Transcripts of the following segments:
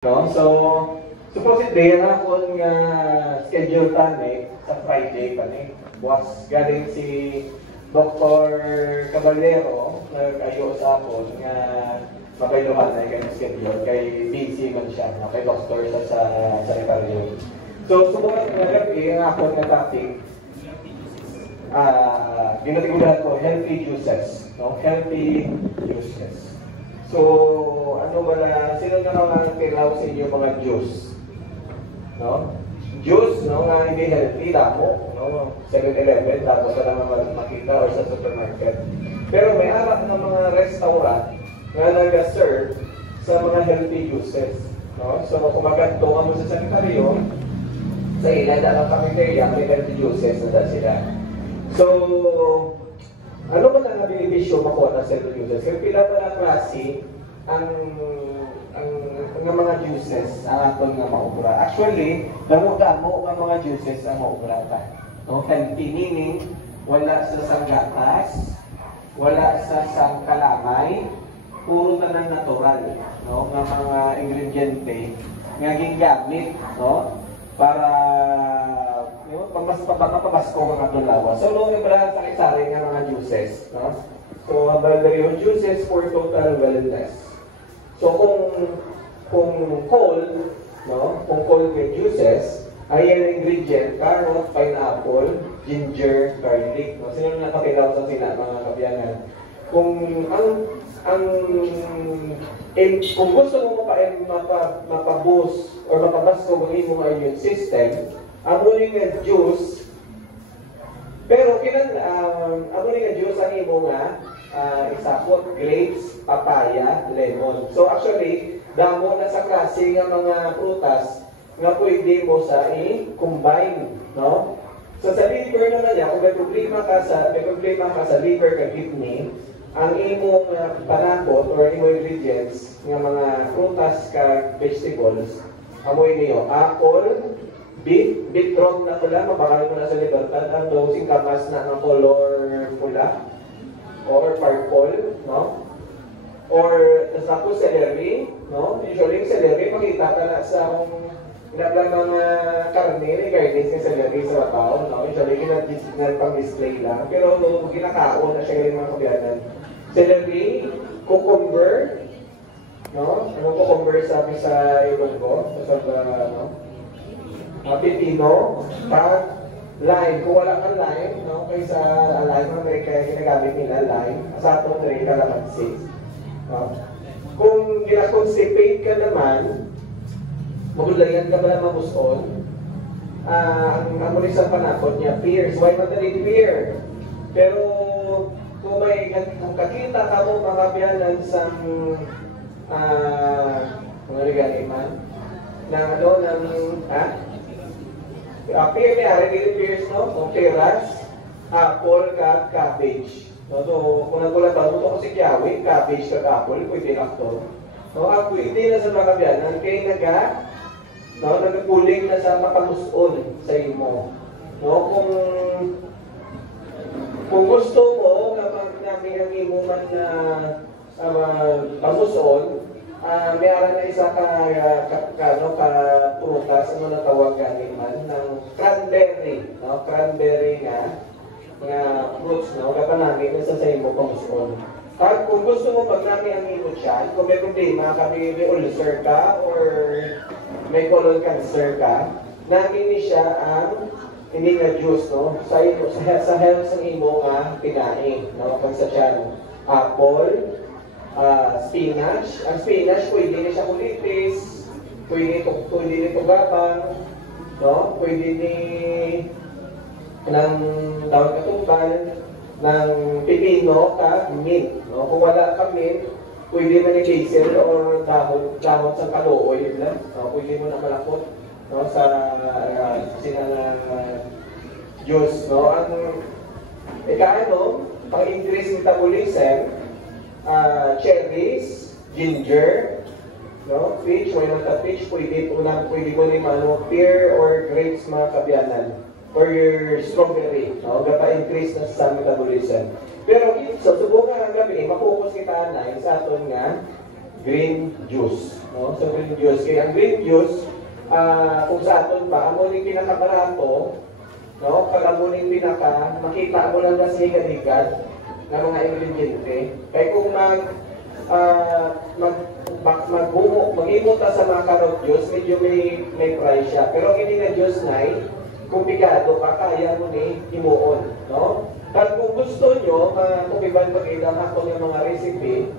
No? So, supposedly, na akong schedule sa Friday pa ni. Was galing si Dr. Caballero, nag-ayo sa akon nga mapailuhan na yung schedule. Kay busy man siya, kay doctor sa Ibaryo. So, subukan nga gabi, ang akon nga topic, ginatigulan ko, healthy juices. No? Healthy juices. So, ano wala, sino na naman kailangan sa inyo mga juice? No? Juice, no, nga hindi healthy, damo, no? 7-Eleven, tapos ka naman makita or sa supermarket. Pero may harap ng mga restaurant na nag-serve sa mga healthy juices. No? So, kung magkanto ka mo sa sanitaryo, sa ilan na lang cafeteria, may healthy juices na sila. So, ano ba na benepisyo makuha sa healthy juices? Kaya pila pa na klase ang mga juices ang atong nga maubra. Actually, damo-damo ang mga juices ang maubra ka. No? Healthy meaning, wala sa sanggatas, wala sa sangkalamay, puro na ng natural. No? Nga mga ingrediente nga gingamit, no? Para pabasko mga itong lawas. So, noong yung parang sakit-sari nga mga juices. No? So, yung juices for total wellness. So, kung cold, no? Kung cold with juices, ay yung ingredient, carrot, pineapple, ginger, garlic. No? Sino na napakilaw sa sila, mga kabiyanan? Kung gusto mo mapaboost or mapabasko ang imong immune system, amunin nga juice, pero amunin nga juice ang imo nga isapot, grapes, papaya, lemon. So actually, damo na sa klase nga mga prutas nga pwede mo sa i-combine, no? So sa liver naman niya, kung may problema ka sa liver ka kidney, ang imong panakot or imong ingredients nga mga prutas ka vegetables, amoy niyo apple, beetroot na pula, mabakal mo na sa libertad, ang dosing kamas na ang color pula or purple, no? Or tapos celery, no? Usually celery, makita ka na sa naglang mga karne, regardless ng celery sa babaw, no? Usually pang-display lang, pero no, ginakaon na siya yung mga kabiyanan. Celery, cucumber, no? Ano cucumber sabi sa ibon ko? No? Pipino, lime. Kung wala kang lime, no? Kaysa lime, kaya ginagamit nila lime. Sa atong rin, kalamansi. No? Kung gina-constipate ka naman, magulayan ka ba na mabuson? Ang amulis ang panakot niya, pears. Why not rin pear? Pero, kung kakita ka mo mga biyanan sa mga reganiman, pear may ari pears, no? Kung peras, apple, cabbage. No? So, kung nagkulatan mo ito kasi kiawi, cabbage ka apple, pwede lang ito. No? Pwede na sa mga biyanan, kaya nagpuling na sa makamuson sa imo. No? Kung gusto mo, kapag namin ang imo man na pamuson, may ara na isa prutas, ano na tawag ganin man, ng cranberry, no? Cranberry nga fruits, no? Kapag namin, nasa sa imo pamuson. Kung gusto mo, pag namin ang imo siya, kung may problema, may ulcer ka, or may colon cancer ka, namin siya ang hindi nga juice, no? Sa health ng imo nga pinaing, no? Pag sa tiyan, apple, spinach. Ang spinach, pwede na siya kulitis, pwede nito gabang, no? Pwede ng tawag katumbal, ng pipino ka, mint, no? Kung wala ka mint, pwede man ni basil or dahon sa kalooy, no? Pwede mo na malakot, no? Sa juice, no? Ang pang-increase metabolism, cherries, ginger, no? Peach, why not a peach? Pwede mo ni pear or grapes mga kabiyanan, or your strawberry, no? Gapa-increase na sa metabolism. Pero so subukan ang gabi, mapokus kita na sa aton nga green juice. no? So green juice. Kaya ang green juice, kung sa aton ba, amo ning pinakabarato, no? Pag amo ning makita mo lang na sigaligad ng mga ingrediente. Kaya kung mag-imot sa mga carrot juice, medyo may price siya. Pero hindi na juice na kumplikado ka, kaya mo ni imuon, no? At kung gusto nyo, kung iban mag-ilang ako ng mga recipe,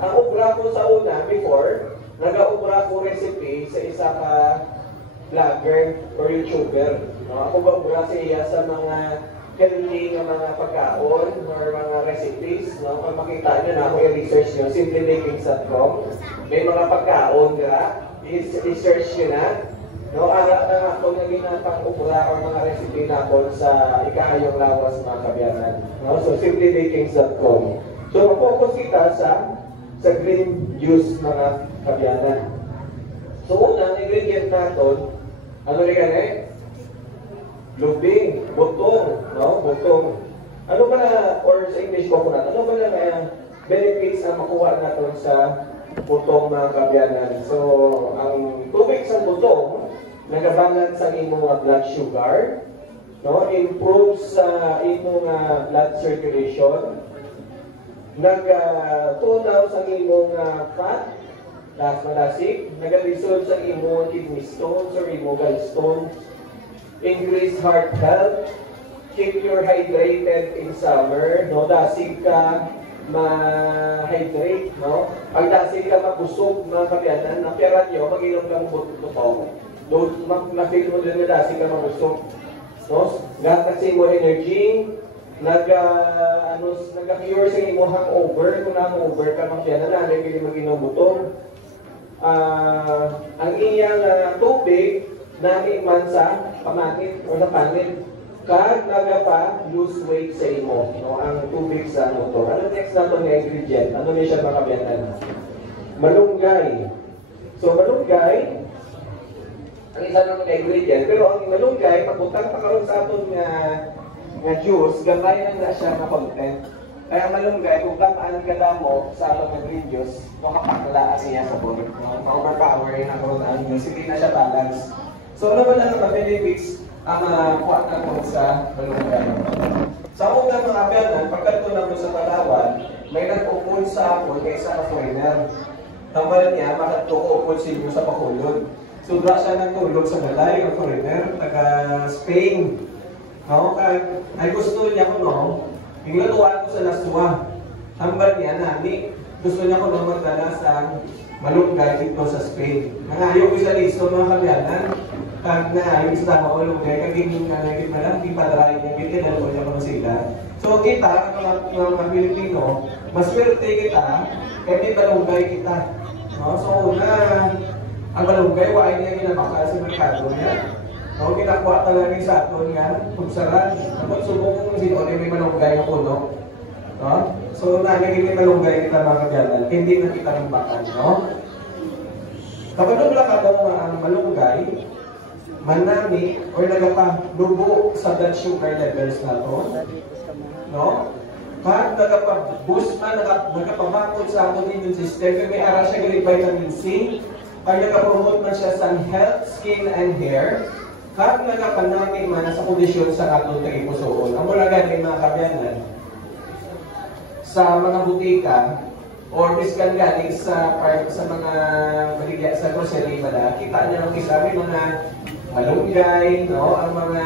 ang ubra ko sa una, before, nag-ubra ko recipe sa isa ka vlogger or YouTuber. No? Ako ba siya sa mga healthy ng mga pagkaon or mga recipes. No? Kung makita nyo na ako i-research nyo, simplybakings.com. May mga pagkaon, i-search nyo na. No, ara na ako naging pang-ubra or mga recipe na ako sa ikahayong lawas mga kabyanan. No? So, simplybakings.com. So, focus kita sa green juice mga kabyanan. So, unang ingredient natin, ano rin yan lubing, butong, no? Butong. Ano ba na, or sa English coconut, ano ba na benefits na makuha natin sa butong mga kabyanan? So, ang tubig sa butong, nagabangan sa imong blood sugar, no? Improves sa imong blood circulation, nagtunaw sa imong fat, malasig, nag-resolve sa imong kidney stones or imong gallstones, increase heart health, keep you hydrated in summer, no? Dasig ka ma-hydrate, no? Pag dasig ka mabusog, mga kabyanan, ang pera nyo, mag-inom kang butong. Ma-feel mo din na dasig ka mabusog. No? Kasi mo energy, nag-cure sa imo hangover, kung na-hangover ka, mga kabyanan, nalagay mag-inom butong. Ang iyang tubig, naiman sa pamanit o sa panit, kag nagapa lose weight sa imo, no? Ang tubig sa motor. Ano next na ito ng ingredient? Ano niya siya makabiyanan? Malunggay. So malunggay, ang isa ng ingredient, pero ang malunggay, pagbutan pa karon sa aton nga juice, gamay na siya na content. Kaya malunggay, kung tamaan ka damo sa aton nga green juice, makapaklaan niya sa body. Ma-overpower yung nakaroon ang juice, hindi na siya balance. So ano ba lang ang benefits ang kuha na po sa malunggay? Sa unang mga kabyanan, pagkanto na po sa Palawan, may nag-upon sa ako kaysa na foreigner. Tambal niya, makatuupon sa inyo sa Bacolod. So doon siya nagtulog sa balay, ang foreigner, taga-Spain. No? Ay gusto niya ko, no? Inglaluan ko sa Lasua. Tambal niya, nani, gusto niya ko na magdala sa malunggay dito sa Spain. Nangayo ko sa listo mga kabyanan. Kag na yung sa tama malunggay, kaging nagigit na lang, di padarahin niya, kita na ko niya sila. So kita, mga Pilipino, maswerte kita, kaya may malunggay kita. No? So una, ang malunggay, wala niya ginabakal sa merkado niya. No? Ginakuha talaga sa aton nga, pagsaran. Kapag subok kung sino, may malunggay na puno. No? So nagiging may malunggay kita mga kabyanan, hindi na kita ng bakal. No? Kapag nung ka daw ang malunggay, manami or nagapa-dugo sa blood sugar levels na to, no? Kahit nagapa-boost na, nagapa-makod sa ating immune system, may ara siya galing vitamin C, pag nagapa-promote na siya sa health, skin, and hair, kahit nagapa-nami man sa kondisyon sa atong tagipusoon. Ang mula ganyan mga kabyanan, sa mga butika, or miskan galing sa mga maligya sa grocery bala, kita niya ang isabi mga malunggay, no? Ang mga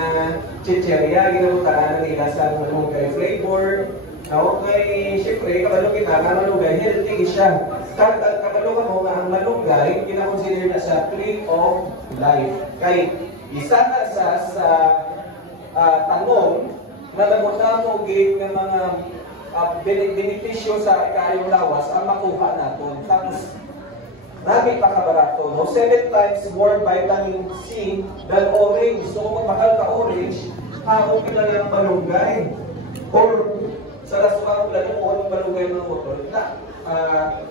chicheria, ginabutaan nila sa malunggay flavor. No? Kaya, siyempre, kabalo kita, ang malunggay, healthy siya. Kabalo ka mo, ang malunggay, kinakonsider na sa tree of life. Kaya, isa na sa tanong na nagutamo ng mga benepisyo sa ikayong lawas ang makuha natin. Tapos, namin pakabarato, no? 7 times more vitamin C than orange. So kung magmahal ka orange, hawag ka lang ng malunggay. Or sa lasukang ulan ng malunggay ng motor,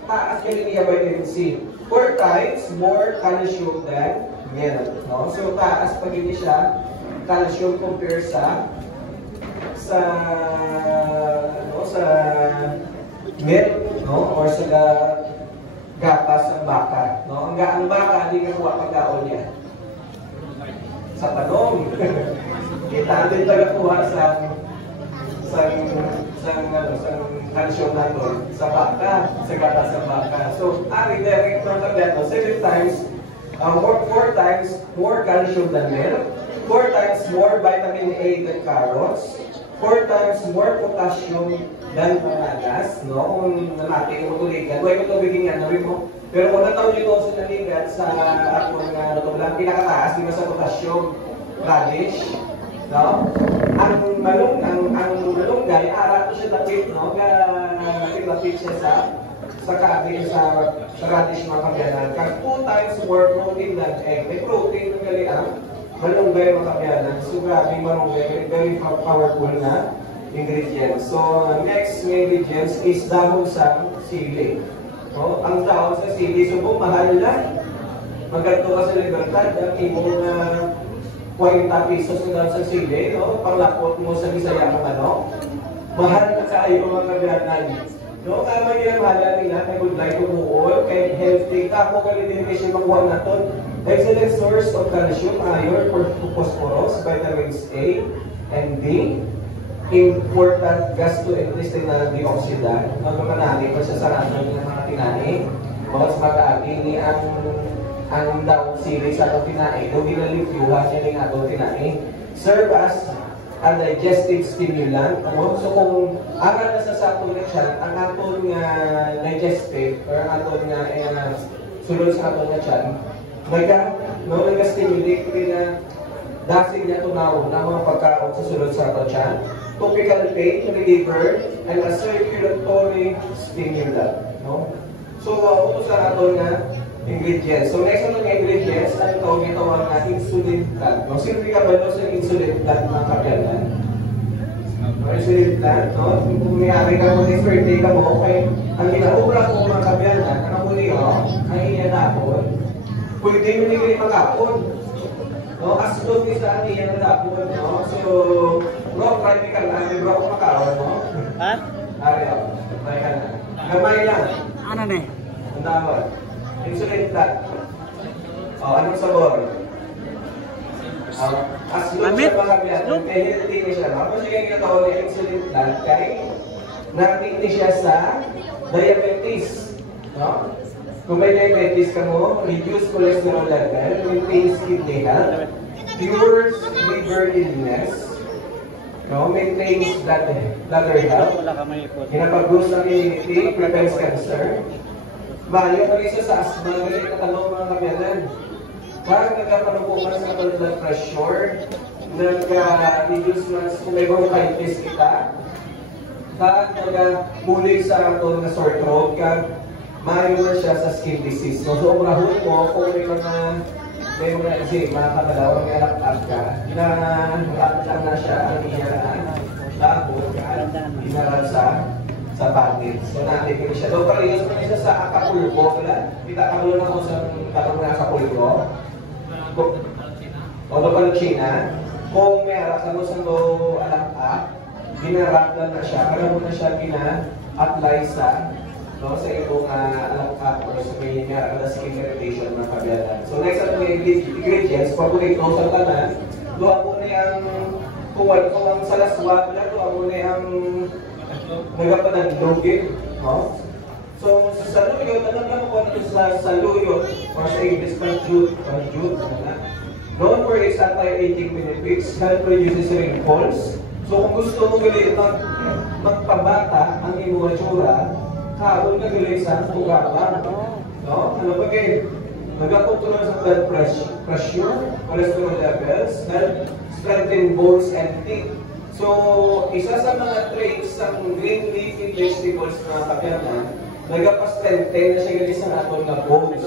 taas ka niya vitamin C. 4 times more calcium than milk. No? So taas pag hindi siya calcium compare sa milk, no? Or sa gatas ng baka. No? Ang baka, hindi ka kuha pagkaon niya. Sa tanong. Kita din tagakuha sa calcium natin sa baka, sa gatas ng baka. So, direct from the level, 7 times, 4 times more calcium than milk, 4 times more vitamin A than carrots, 4 times more potassium than bananas, no? Kung natin mo tuligan, huwag mo tubigin yan, nabi mo. Pero kung nataw nyo sa naligan sa atong pinakataas, di ba sa potassium, radish, no? Ang malunggay, ara ko siya tapit, no? Lapit siya sa kabi, sa radish mga kabyanan. Kag 2 times more protein than egg. May protein ng galiang malunggay mga kabyanan. So grabe malunggay, very powerful na ingredients. So next ingredients is dahon sa sili. No? Ang dahon sa sili, so mahal na. Magkanto ka sa Libertad, ang imong 40 pesos na daw sa sili, no? Panglapot mo sa Bisaya ng ano. Mahal na kaayo mga kabyanan. No, kaya nila mahal nila, I would like to buol, kay healthy ka, kung kalidin siya magkuha na ito. Excellent source of calcium, iron, phosphorus, vitamins A and B. Important gastrointestinal antioxidant. Magpapanali pa sa sarado ng mga tinae. Bawas mag-aagi ni ang daw sili sa itong tinae. Doon ginalikyuhan niya ng atong tinae. Serve as a digestive stimulant. Ano? So kung aral na sa sakto na siya, ang atong digestive or ang atong sulod sa atong na siya, nag-stimulate na dasin niya tunaw na mga pagkaon sa sulod sa atong siya. Topical pain to the liver and a circulatory stimulant. No? So ito sa atong ingredients. So next na ingredients, ang tawag na insulin plant. No? Sino ka ba sa insulin plant mga kabyanan? Insulin plant, no? Kung mayari ka mo, birthday ka mo, okay, ang ginaubra ko mga kabyanan, ang muli ay iyanapon, pwede mo nila makapon. No? As good is ang iyanapon, no? So, bro, try ka na, bro, kung makaon, no? Ha? Ariyo, try ka na. Gamay lang. Ano na eh? Ang tawag. Insulin plant. Anong sabor? As doon sa mga kabyanan, may hindi siya. Ano siya yung ginatawag na insulin plant? Kaya natin siya sa diabetes. No? Kung may diabetes ka mo, reduce cholesterol level, maintains kidney health, cures liver illness, no? Maintains bladder health, ginapag-boost ng immunity, prevents cancer. Mayo ka rin sa asthma, galing katanong mga kabyanan. Parang nagkapanubukan sa blood pressure, nag-reduce na kung may bronchitis kita, at nag-muli sa ato na sore throat, kag mayo na siya sa skin disease. So, sobrahon mo kung may mga eczema, kakalaw, may alak-alak ka, na na siya ang dahon, inaral sa pangit. So, natin ko siya. So, parehas mo siya sa Acapulco. Kita ka muna ako sa talong na Acapulco. O doon China. Kung may arak mo sa alak-ak, ginarap na siya. Kaya mo na siya gina-apply sa itong alak-ak or sa may arak na skin irritation ng kabyanan. So, next at may ingredients, paborito sa tanan, doon mo na yung kung ang salaswag na, doon mo na yung nagapanagdogin, no? So, sa saluyot, ano lang ko ito sa saluyot, or sa English, jute, known for its anti-aging benefits, help reduces wrinkles. So, kung gusto mo galing magpabata ang iyong matsura, karoon na galing sa tugapan, no? Ano ba kayo? Nagakontrol sa blood pressure, cholesterol levels, help strengthen bones and teeth. So, isa sa mga traits ng green leafy vegetables na kabyanan, nagapastente na siya galing sa atong na bones,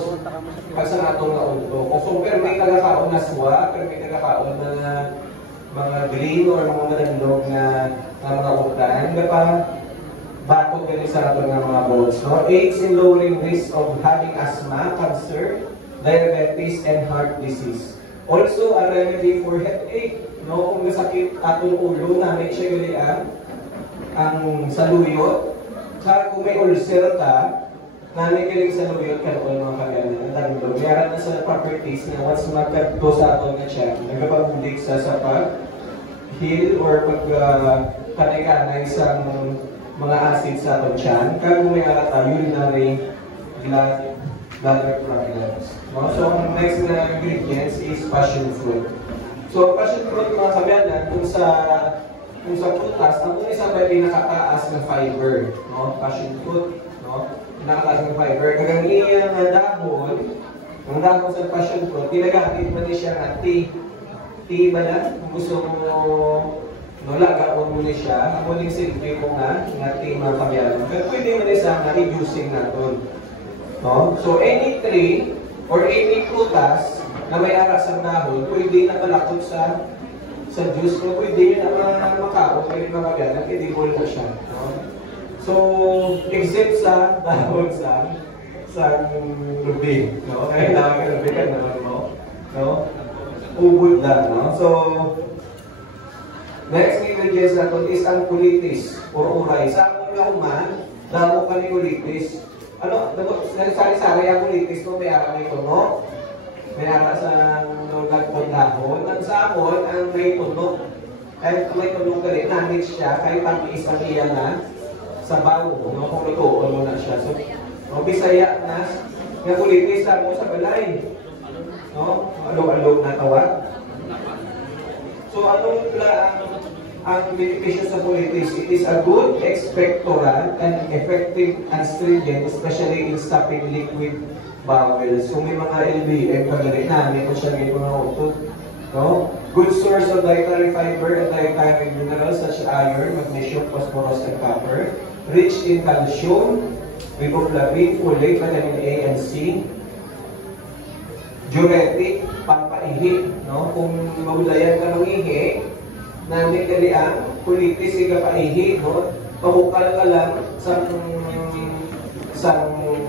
pag sa atong na ulo. So, pero may nagakaon na suwa, pero may nagakaon na mga green or mga manandog na mga utan, pa bakot galing sa atong na mga bones. No? Aids in lowering risk of having asthma, cancer, diabetes, and heart disease. Also, a remedy for headache. No, kung nasakit atong ulo, namin siya galian ang saluyot. Kaya kung may ulcer ka, nanikilig sa lubiyot karoon mga kagana. Ang dami doon. Meron na sa properties na once magkado sa ato na siya, nagpapabulig sa pag-heal or pag-kanay-kanay sa mga acid sa ato siya. Kaya may arata, urinary bladder problems. No? So, ang next na ingredients is passion fruit. So, passion fruit mga kagana, kung sa prutas, ang isa ba yung nakataas ng fiber, no? Passion fruit, no? Nakataas ng fiber. Kagang iyang dahon, ang dahon sa passion fruit, tinagamit man siya nga tea. Tea ba na? Kung gusto mo lagaon mo siya, ako din silbi mo nga tea mga kamyalan. Pero pwede mo siya nga reducing natin. No? So, any tree or any prutas na may aras ang dahon, pwede na malakot sa juice mo, pwede yun na makao, pwede makagana, edible na siya. No? So, except sa dahon sa rubi. No? Kaya tawag ka rubi ka naman mo. No? Ubod lang. No? So, next ingredients na ito is ang kulitis or uray. Sa mga uman, damo ka ni kulitis. Ano? Nagsari-sari ang kulitis mo, may araw ito, no? May ara sa nagpagdahon. Ang samon, ang may tunog. Kahit may tunog ka rin, namit siya, kahit pag-iis ang iya na sa bawo, no? Kung lutoon mo na siya. So, bisaya na, nga kulitis mo sa balay. No? Alog-alog na tawag. So, anong ang beneficyo sa kulitis? It is a good expectorant and effective astringent, especially in stopping liquid bowels. Kung may mga LBM, pagdalit namin kung siya may mga utot. No? Good source of dietary fiber and dietary minerals such as iron, magnesium, phosphorus, and copper. Rich in calcium, riboflavin, folate, vitamin A and C. Diuretic, pampaihi. No? Kung magulayan ka ng ihi, namin kaliang, kulitis, ikapaihi, no? Pabukal ka lang sa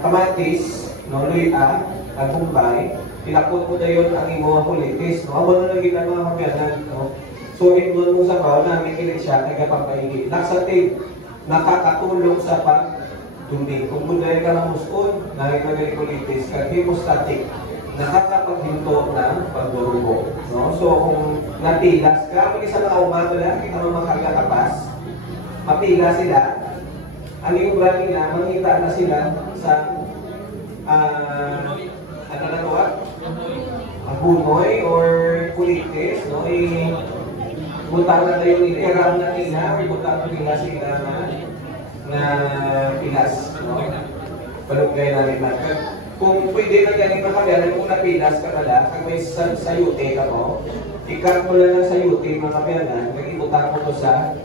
kamatis, no, luya, at bumbay, ilakot mo na yun ang imo kulitis, no? Amo na naging mga kamyanan, no? So, inunan mo sa kao, namin kilit siya, nagkapampaigi. Laxative, nakakatulong sa pagdumi. Kung buday ka ng muskon, namin kulitis, kag hemostatic, nakakapaghinto ng pagdurugo, no? So, kung napilas ka, kung isa na umagala, kita mo makagatapas, mapila sila, ang iubra nila, makita na sila sa ano na ito bunoy or kulitis, no? Butang na tayo nila, iram na nila, butang na nila sila na pilas, no? Palugay namin natin. Kung pwede na ganit na kamyanan, kung napilas ka na lang, kung may sayute ka mo, ikat mo lang ng sayute mga kamyanan, nag-ibutang mo to sa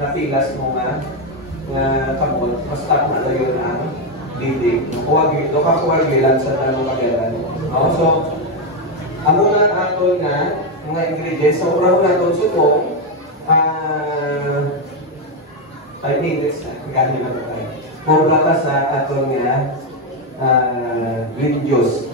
napilas mo nga kamot, mas tap na tayo na didig. Kakuwagilan sa tanong kamyanan. No? So, amo na ato na mga ingredients. So, uraw na ito subong 5 minutes na. Gano'n na ito tayo. Mura ka sa ato nga green juice.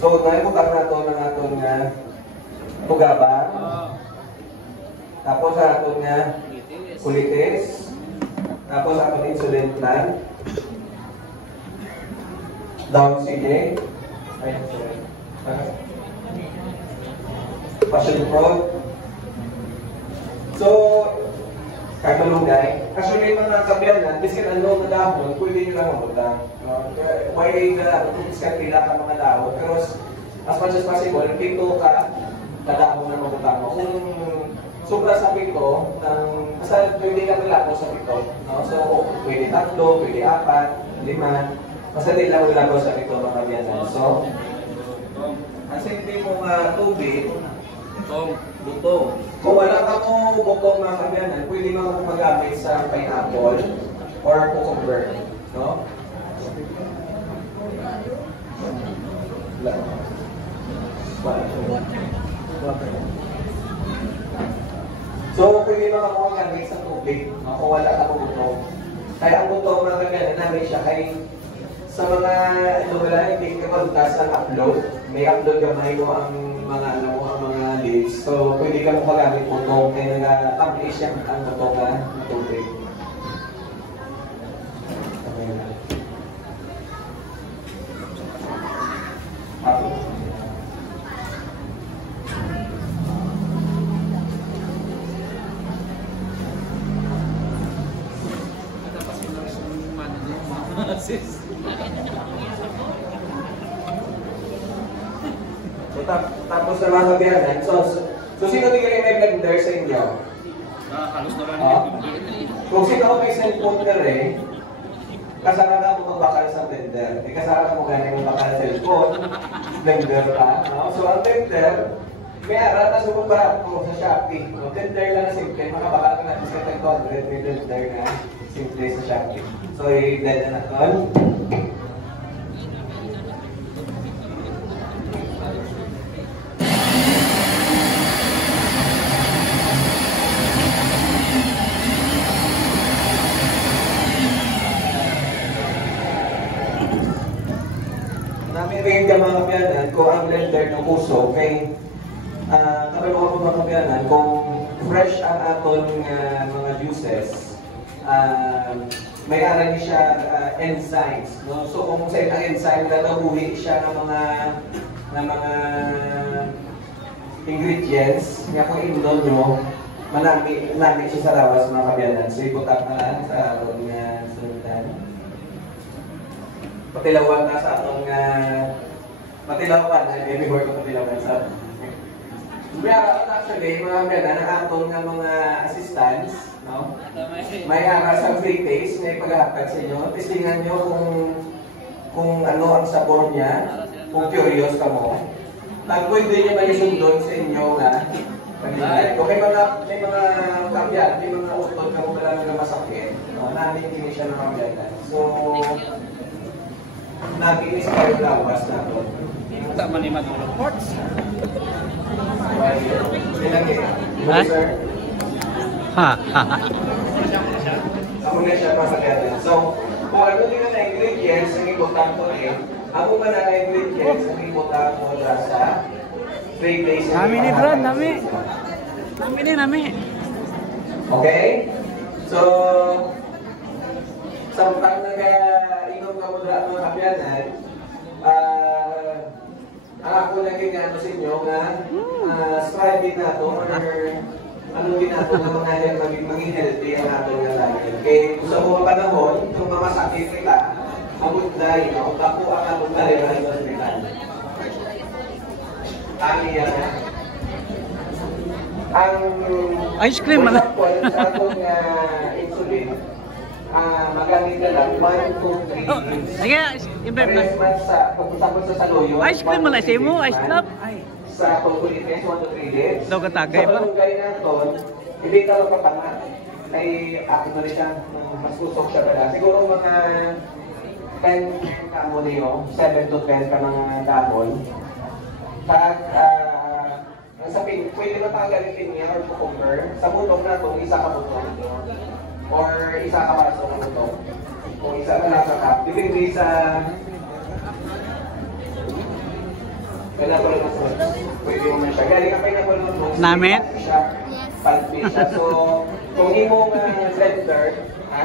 So, naibutang na ito ng atong tugaba. Tapos sa atong kulitis. Tapos atong insulin plant. Down CJ. Passion fruit. So, kagalugay. Actually, mga kabyanan, biskin ano na dahon, pwede nyo lang mabutang. May biskin pila ka mga dahon. Pero as much as possible, pito ka na dahon na mabutang mo. Kung sobra sa pito, basta pwede ka nilako sa pito. No? So, pwede 3, pwede 4, 5. Basta din lang nilako sa pito mga kabyanan. So, ang simple mo tubig, butong. Kung wala ka mo butong mga kabyanan, pwede mo magamit sa pineapple or cucumber. No? So, pwede mo magamit sa tubig, no? Kung wala ka mo butong. Kaya ang buto mga kagana namin siya kay sa mga wala hindi ka kontas ang upload. May upload gamay mo ang mga ang mga leads. So pwede ka mo magamit buto kaya nag-publish siya ang buto ka tubig. So, tapos na mga kabiyanan, so sino tingin may blender sa inyo? Halos naman Kung sino may cellphone ka rin, kasama ka mo magbakal sa blender. Kasama mo ganyan magbakal sa cellphone, blender ka. No? So ang blender, may aral na sumubara ko sa Shopee. No? Blender lang na simple, makabakal ka natin sa 500, may blender na simple sa Shopee. So i-blend na natin. Namin ka mga kapiyanan kung ang blender ng uso kay kami mga kapiyanan kung fresh ang aton mga juices may aral siya enzymes, no? So kung sa itang enzyme na nabuhi siya ng mga ingredients nga kung indol nyo manami siya sa rawas mga kapiyanan. So ibutak na lang sa aton sundan. Patilawan na sa atong patilawan na before ko patilawan sa actually mga kapiyanan ang atong mga assistants, no? May aras ang free taste na ipaghahatag sa inyo. Testingan nyo kung ano ang sabor niya, kung curious ka mo. Pwede nyo maisundon sa inyo na pag-inay. Kung may mga kamyan, may mga utod ka mo talaga na masakit, no? Namin siya ng kamyanan. So, nakinis kayo lawas na ito. Tama ni Maduro Ports. Ha? Ha? Ako na siya masakyan. So, kung ano din na ingredients ang ibutan ko ako man ang ingredients ang ibutan ko sa 3 days. Nami ni bro, nami. Nami. Okay? So, samtang nag-inom ka muna ang mga kapiyanan, ang ako naging sa inyo nga scribe din nato or anong ginato na mga maging healthy ang ato nga lagi. Kaya kung sa mga panahon, kung mamasakit kita, abot dahil, kung ako ang atong dahil ng hospital. Ang ice cream man. Sa atong insulin, magamit na lang 1, 2, 3 days. Sige, improve na. Pagkusapon sa saluyo. Ice cream man sa imo, ice love. Sa pagkulites, 1 to 3 days. Daw katagay pa. Sa palunggay na ito, hindi ka lang papangat. Ay, ako na rin siya, mas usok siya pala. Siguro mga 10 kamo niyo, 7 to 10 ka mga dahon. At, sa pwede ba tanggalin niya or cucumber? Sa butong na ito, isa ka butong. Or isa ka baso na butong. O isa ka nasa cup. Depende sa pineapple noodles. Pwede mo na siya. Galing ang pineapple noodles. Namit? Palpi siya. So, kung imong blender, ha?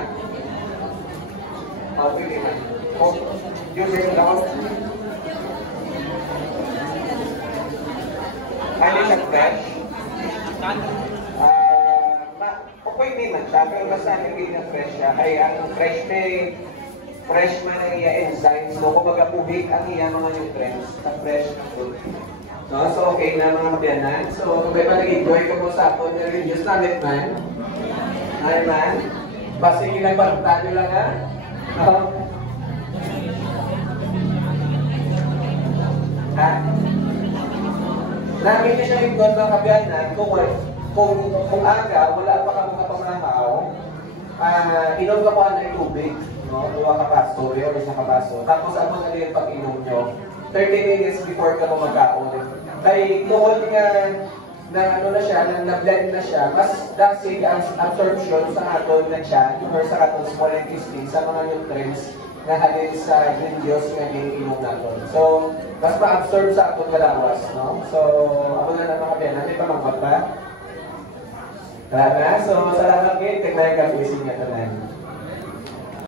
O, pwede na. O, using lang. Ano siya fresh? Pwede man siya, pero basta hindi na fresh siya. Ay, ang fresh man ang iya enzymes. So, kumbaga pubig ang iya mga nutrients sa fresh na fruit. No? So, okay na mga kapiyanan. So, kung may nag-enjoy ka po sa akin, religious namin man. Ay man. Basta ilang barutado lang ha. No? Ha? Namin siya yung doon mga kapiyanan kung aga, wala pa kami kapamanahaw, inom ka pa ng tubig. No? 2 kabaso, or 1 kabaso. Tapos ano na rin pag-inom nyo? 30 minutes before ka mo mag-aon. Kaya noon nga na ano na siya, na-blend na siya, mas dasig ang absorption sa aton na tiyan or sa aton small intestine sa mga nutrients na halin sa Diyos nga ginilong natin. So, mas ma-absorb sa aton kalawas, no? So, ako na lang mga biyanan, may pamangkot pa? Tara na, so salamat kayo, tignan yung kapisin nga tanan.